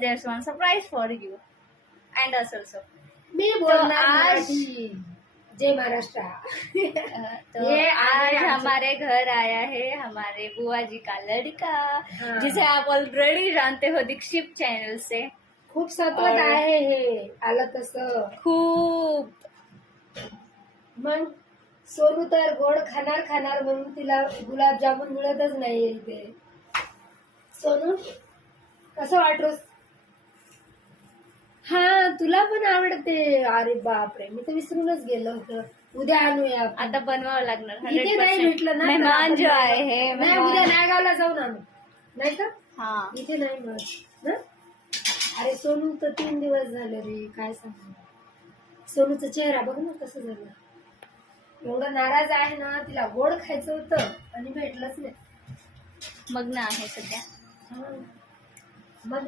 there's one surprise for you and us also. मी तो बोलणार आज मराठी. जय महाराष्ट्र. तो ये आज आगे हमारे घर आया है हमारे बुआ जी का लड़का, हाँ। जिसे आप ऑलरेडी जानते हो दीक्षित चैनल से. खूप सतत और- आहे हे आलं तसं. खूप मग सोनू तर गोड खाणार म्हणून तिला गुलाबजामुन मिळतच नाहीये इथे. सोनू कसं वाटतोस? हा तुला पण आवडते. अरे बापरे, मी तर विसरूनच गेलो होतं. उद्या आणूया आपण. आता बनवावं लागणार. इथे नाही 100%. भेटलं ना तर मेहमान आपण जो आहे हे नाही, मेहमान. उद्या नायगावला जाऊन आणू नाही का? हा इथे नाही मिळत ना. अरे सोनू तर 3 दिवस झाले रे, काय सांगू. सोनूचा चेहरा बघ ना कसं झालं. एवढं नाराज आहे ना, तिला गोड खायचं होतं आणि भेटलंच नाही. मग्न आहे सध्या. हा. मग